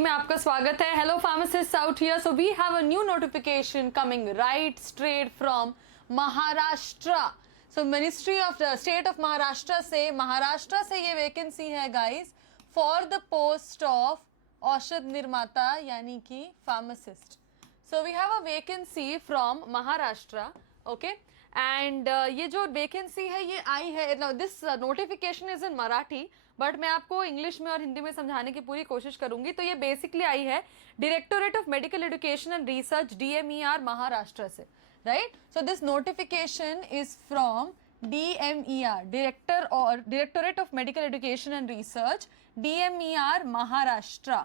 में आपका स्वागत है। Hello pharmacist out here. So we have a new notification coming right straight from Maharashtra. So ministry of the state of Maharashtra से ये vacancy है guys for the post of औषध निर्माता यानी कि pharmacist. So we have a vacancy from Maharashtra, okay. And ये जो vacancy है ये आई है, this notification is in Marathi, but मैं आपको इंग्लिश में और हिंदी में समझाने की पूरी कोशिश करूंगी। तो ये बेसिकली आई है directorate of medical education and research DMER Maharashtra से, right. So this notification is from DMER, directorate of medical education and research, DMER Maharashtra.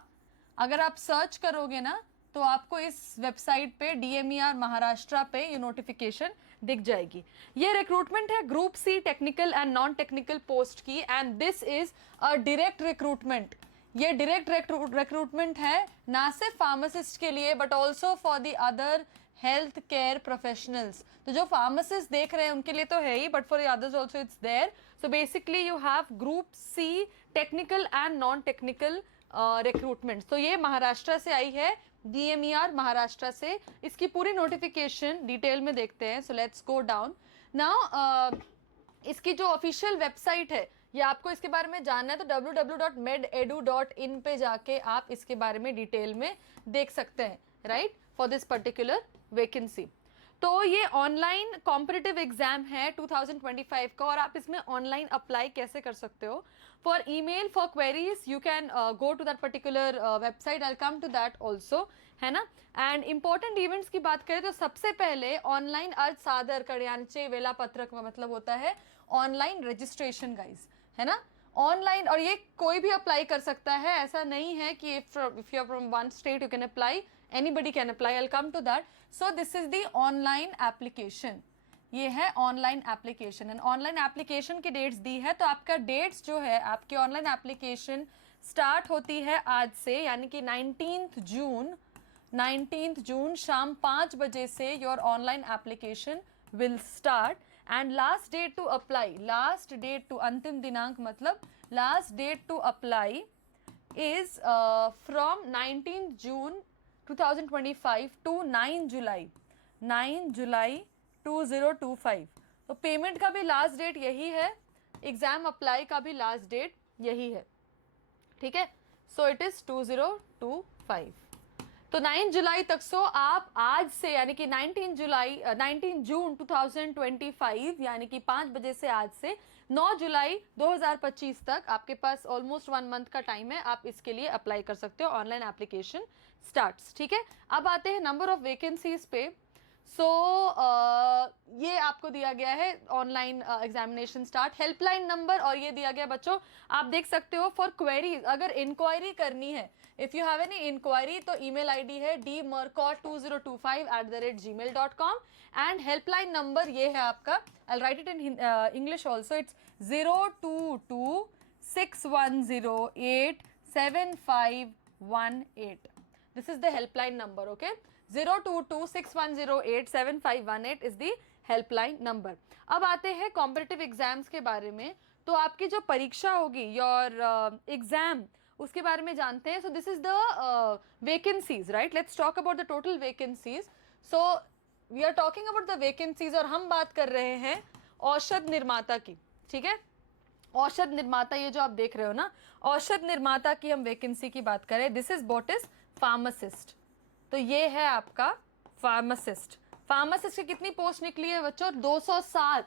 अगर आप सर्च करोगे ना तो आपको इस वेबसाइट पे DMER महाराष्ट्र पे ये नोटिफिकेशन दिख जाएगी। ये रिक्रूटमेंट है group C technical and non technical post की, and this is a direct recruitment. ये डायरेक्ट रिक्रूटमेंट है ना सिर्फ फार्मासिस्ट के लिए but also for the other health care professionals. तो जो फार्मासिस्ट देख रहे हैं उनके लिए तो है ही, but for others also it's there. So basically you have group C technical and non technical recruitment. तो ये महाराष्ट्र से आई है, DMER महाराष्ट्र से। इसकी पूरी नोटिफिकेशन डिटेल में देखते हैं। So let's go down now. इसकी जो ऑफिशियल वेबसाइट है, ये आपको इसके बारे में जानना है तो www.mededu.in पे जाके आप इसके बारे में डिटेल में देख सकते हैं, right, for this particular vacancy. तो ये ऑनलाइन कॉम्पिटिटिव एग्जाम है 2025 का, और आप इसमें ऑनलाइन अप्लाई कैसे कर सकते हो। For email for queries you can go to that particular website, I come to that also, है ना। एंड इंपॉर्टेंट इवेंट्स की बात करें तो सबसे पहले ऑनलाइन अर्ज सादर कड़यांचे वेलापत्रक का मतलब होता है ऑनलाइन रजिस्ट्रेशन गाइज, है ना, ऑनलाइन। और ये कोई भी अप्लाई कर सकता है, ऐसा नहीं है कि if you are from one state you can apply, anybody can apply, I'll come to that. So this is the online application, ये है online application. And online application की डेट्स दी है, तो आपका डेट्स जो है आपकी ऑनलाइन एप्लीकेशन स्टार्ट होती है आज से, यानी कि 19th जून शाम 5 बजे से your online application will start. And last date to apply, last date to, अंतिम दिनांक मतलब last date to apply is from 19th June 2025 to 9 July 2025। तो पेमेंट का भी लास्ट डेट यही है, एग्जाम अप्लाई का भी लास्ट डेट यही है, ठीक है। So it is 2025। तो 9 जुलाई तक, सो आप आज से यानी कि 19 जून 2025 यानी कि 5 बजे से आज से 9 जुलाई 2025 तक आपके पास ऑलमोस्ट 1 मंथ का टाइम है, आप इसके लिए अप्लाई कर सकते हो। ऑनलाइन एप्लीकेशन स्टार्ट्स, ठीक है। अब आते हैं नंबर ऑफ वैकेंसीज पे। सो ये आपको दिया गया है online examination start, helpline number, और ये दिया गया बच्चों आप देख सकते हो फॉर क्वेरीज, अगर इंक्वायरी करनी है, if you have any inquiry तो ईमेल आईडी है dmercot2025@gmail.com, एंड हेल्पलाइन नंबर ये है आपका, I write it in English also, it's 02261087518। This is the helpline number, okay? 02261087518 is the helpline number. अब आते हैं कॉम्पिटिटिव एग्जाम्स के बारे में। तो आपकी जो परीक्षा होगी योर एग्जाम, उसके बारे में जानते हैं। So this is the vacancies, right. Let's talk about the total vacancies. So we are talking about the vacancies, और हम बात कर रहे हैं औषध निर्माता की, ठीक है। औषध निर्माता, ये जो आप देख रहे हो ना, औषध निर्माता की हम वैकेंसी की बात करें, this is what is pharmacist. तो ये है आपका फार्मासिस्ट। फार्मासिस्ट की कितनी पोस्ट निकली है बच्चों? 207।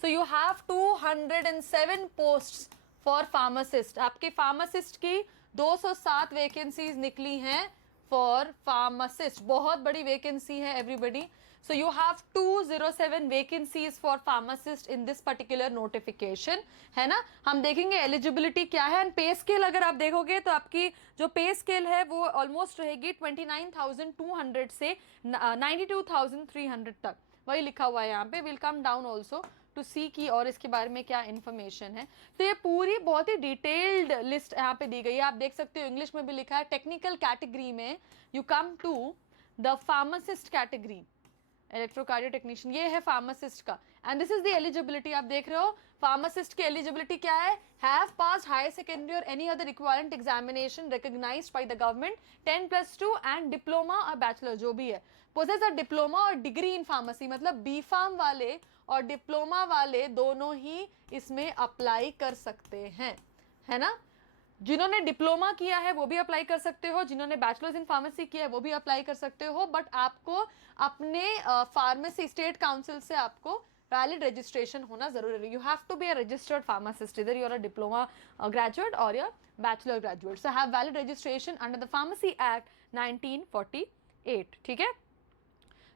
So you have 207 post for pharmacist. आपके फार्मासिस्ट की 207 वैकेंसीज निकली हैं फॉर फार्मासिस्ट। बहुत बड़ी वैकेंसी है everybody. So you have 207 vacancies for pharmacist in this particular notification, है ना। हम देखेंगे एलिजिबिलिटी क्या है, एंड पे स्केल अगर आप देखोगे तो आपकी जो पे स्केल है वो ऑलमोस्ट रहेगी 29,200 से 92,300 तक, वही लिखा हुआ है यहाँ पे। Will come down also to see की और इसके बारे में क्या इन्फॉर्मेशन है। तो ये पूरी बहुत ही डिटेल्ड लिस्ट यहाँ पे दी गई है, आप देख सकते हो। इंग्लिश में भी लिखा है टेक्निकल कैटेगरी में you come to the pharmacist category, electrocardio technician, ये है फार्मासिस्ट का। And this is the eligibility, आप देख रहे हो फार्मासिस्ट की एलिजिबिलिटी क्या है, हैव पास्ड हायर सेकेंडरी और any other equivalent examination recognised by the government 10+2 and diploma और बैचलर जो भी है, पोजेस अ डिप्लोमा और डिग्री इन फार्मेसी, मतलब बी फार्म वाले और डिप्लोमा वाले दोनों ही इसमें अप्लाई कर सकते हैं, है ना। जिन्होंने डिप्लोमा किया है वो भी अप्लाई कर सकते हो, जिन्होंने बैचलर्स इन फार्मेसी किया है वो भी अप्लाई कर सकते हो, बट आपको अपने फार्मेसी स्टेट काउंसिल से आपको वैलिड रजिस्ट्रेशन होना जरूरी है। You have to be a registered pharmacist, either you are a diploma graduate और your bachelor graduate, so have valid registration under the pharmacy act 1948, ठीक है।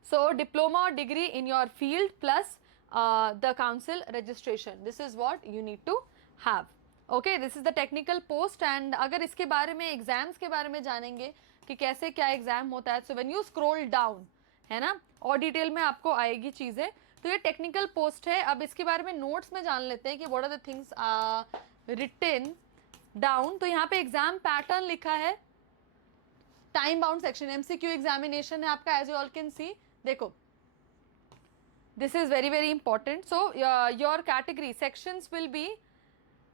सो डिप्लोमा और degree in your field plus the council registration, this is what you need to have. Okay, this is the technical post. And अगर इसके बारे में exams के बारे में जानेंगे कि कैसे क्या एग्जाम होता है, so when you scroll down, है ना, और डिटेल में आपको आएगी चीजें। तो ये टेक्निकल पोस्ट है। अब इसके बारे में नोट्स में जान लेते हैं कि what are the things written down. तो यहाँ पे एग्जाम पैटर्न लिखा है, time bound section, MCQ examination है आपका, as you all can see. देखो, this is very very important. So your category sections will be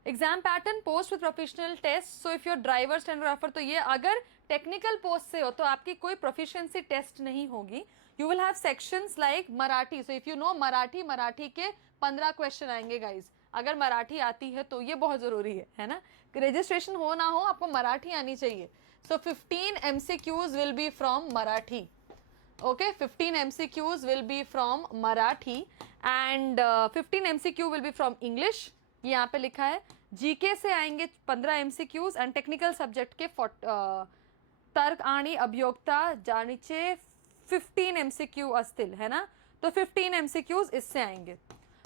exam pattern, post with professional test. So if your driver stenographer, तो ये अगर technical post से हो तो आपकी कोई प्रोफिशिएंसी टेस्ट नहीं होगी। You will have sections like Marathi, so if you know Marathi, Marathi के 15 क्वेश्चन आएंगे गाइज, अगर मराठी आती है तो ये बहुत जरूरी है ना, रजिस्ट्रेशन हो ना हो आपको मराठी आनी चाहिए। सो 15 MCQs will be from Marathi, okay, 15 MCQs will be from Marathi and 15 MCQ will be from English, ये यहाँ पे लिखा है। जीके से आएंगे 15 MCQs एंड टेक्निकल सब्जेक्ट के तर्क आणि अभियोक्ता जानीचे 15 MCQ असतील, है ना, तो 15 MCQs इससे आएंगे।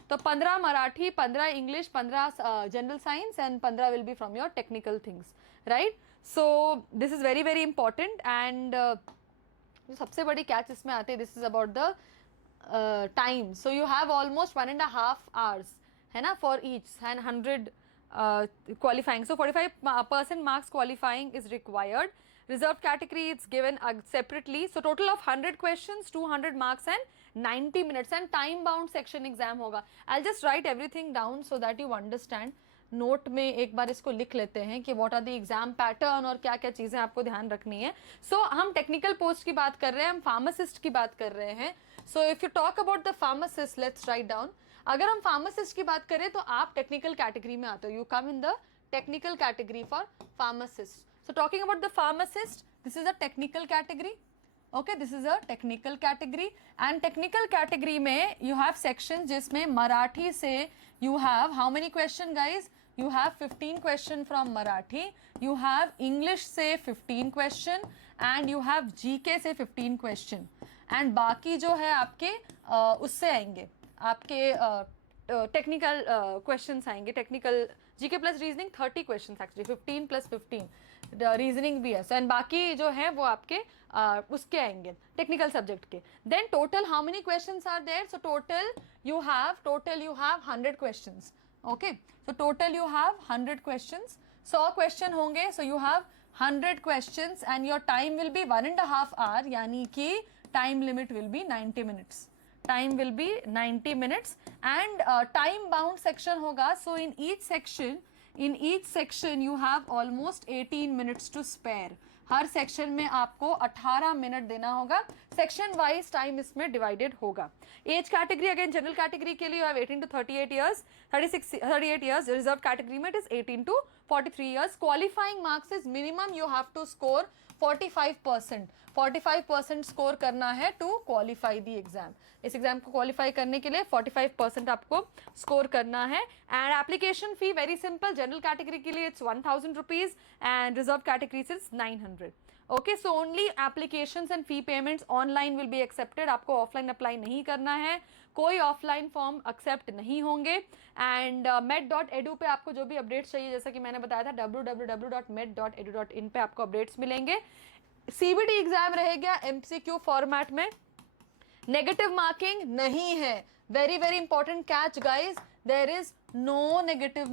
तो 15 Marathi, 15 English, 15 general science and 15 will be from your technical things, right. So this is very very important. And जो सबसे बड़ी कैच इसमें आती है, this is about the time. So you have almost 1.5 hours, है ना, for each and 100 qualifying. So 45% marks qualifying is required. Reserved category it's given separately. So total of 100 questions, 200 marks and 90 minutes and time bound section exam होगा. I'll just write everything down so that you understand. Note में एक बार इसको लिख लेते हैं कि what are the exam pattern और क्या क्या चीज़ें आपको ध्यान रखनी है। सो हम टेक्निकल पोस्ट की बात कर रहे हैं, हम फार्मासिस्ट की बात कर रहे हैं। So if you talk about the pharmacist, let's write down. अगर हम फार्मासिस्ट की बात करें तो आप टेक्निकल कैटेगरी में आते हो, you come in the technical category for pharmacist. So talking about the pharmacist, this is a technical category, okay, this is a technical category. And technical category में यू हैव सेक्शन जिसमें मराठी से you have how many question guys, you have 15 question from Marathi, you have English से 15 question and you have GK से 15 question and बाकी जो है आपके उससे आएंगे, आपके टेक्निकल क्वेश्चंस आएंगे, technical GK plus reasoning 30 questions actually, 15 + 15 reasoning भी है। सो एंड बाकी जो है वो आपके उसके आएंगे टेक्निकल सब्जेक्ट के। Then total how many questions are there, so total you have 100 questions, okay, so total you have 100 questions, 100 question होंगे, so you have 100 questions and your time will be 1.5 hour, यानी कि time limit will be 90 minutes, time will be 90 minutes and time bound section होगा। so in each section you have almost 18 minutes to spare, हर section में आपको 18 minute देना होगा, section wise time इसमें divided होगा। Age category again general category के लिए 18 to 38 years, 38 years, reserve category में it is 18 to 43 years। Qualifying marks is minimum you have to score 45% score करना है टू क्वालिफाई दी एग्जाम। इस exam को qualify करने के लिए 45% आपको स्कोर करना है। And application fee very simple, general category के लिए it's 1000 rupees and reserve category it's 900। Okay, so only applications and fee payments online will be accepted, आपको ऑफलाइन अप्लाई नहीं करना है, कोई ऑफलाइन फॉर्म एक्सेप्ट नहीं होंगे। एंड med.edu पे आपको जो भी अपडेट्स चाहिए, जैसा कि मैंने बताया था www.med.edu.in पे आपको अपडेट्स मिलेंगे। सीबीटी एग्जाम रहेगा एमसीक्यू फॉर्मेट में, नेगेटिव मार्किंग नहीं है, very very important catch guys, there is no negative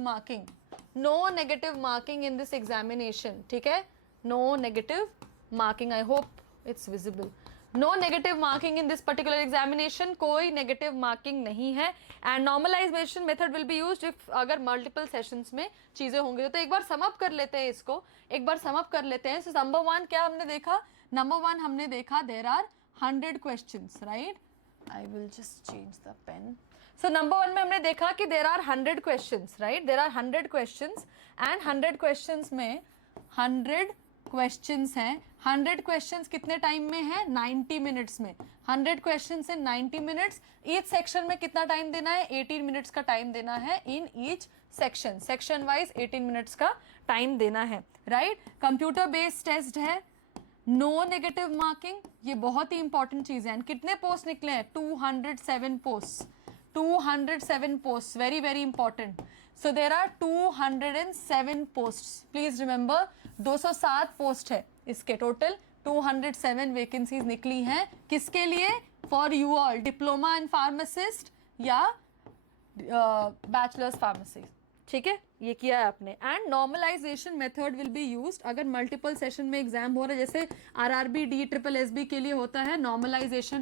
marking in this examination, ठीक है, no negative marking, I hope it's visible, no negative marking in this particular examination, कोई negative marking नहीं है. And normalization method will be used if अगर multiple sessions में चीजें होंगी. तो एक बार सम अप कर लेते हैं इसको, एक बार सम अप कर लेते हैं. सो नंबर 1 क्या हमने देखा? नंबर 1 हमने देखा there are 100 questions, right? I will just change the pen. So number 1 में हमने देखा कि there are 100 questions, right? There are 100 questions and 100 questions में 100 क्वेश्चंस हैं. 100 क्वेश्चंस कितने टाइम में है? 90 मिनट्स में. 100 questions in 90 minutes. Each section में कितना टाइम देना है? 18 मिनट्स का टाइम देना है in each section. Section wise 18 minutes का टाइम देना है, राइट? कंप्यूटर बेस्ड टेस्ट है, नो नेगेटिव मार्किंग, ये बहुत ही इंपॉर्टेंट चीज है. एंड कितने पोस्ट निकले हैं? 207 post. 207 posts, very very important. So there are 207 posts. Please remember 207 post है इसके टोटल. 207 वैकेंसीज निकली हैं किसके लिए? For you all, diploma in pharmacist या बैचलर्स फार्मेसी. ठीक है, ये किया है आपने. And normalization method will be used अगर मल्टीपल सेशन में एग्जाम हो रहा है, जैसे आरआरबी डी ट्रिपल एसबी के लिए होता है. Normalization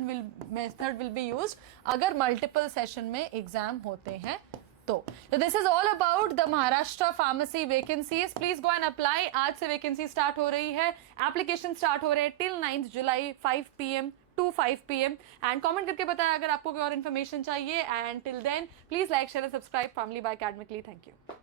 method will be used अगर मल्टीपल सेशन में एग्जाम होते हैं. तो this is all about the Maharashtra pharmacy vacancies. Please go and apply. आज से वैकेंसी स्टार्ट हो रही है, एप्लीकेशन स्टार्ट हो रहे हैं till 9 July 5 PM to 5 PM. And comment करके बताया अगर आपको कोई और इन्फॉर्मेशन चाहिए. And till then please like share and subscribe family bye academically. Thank you.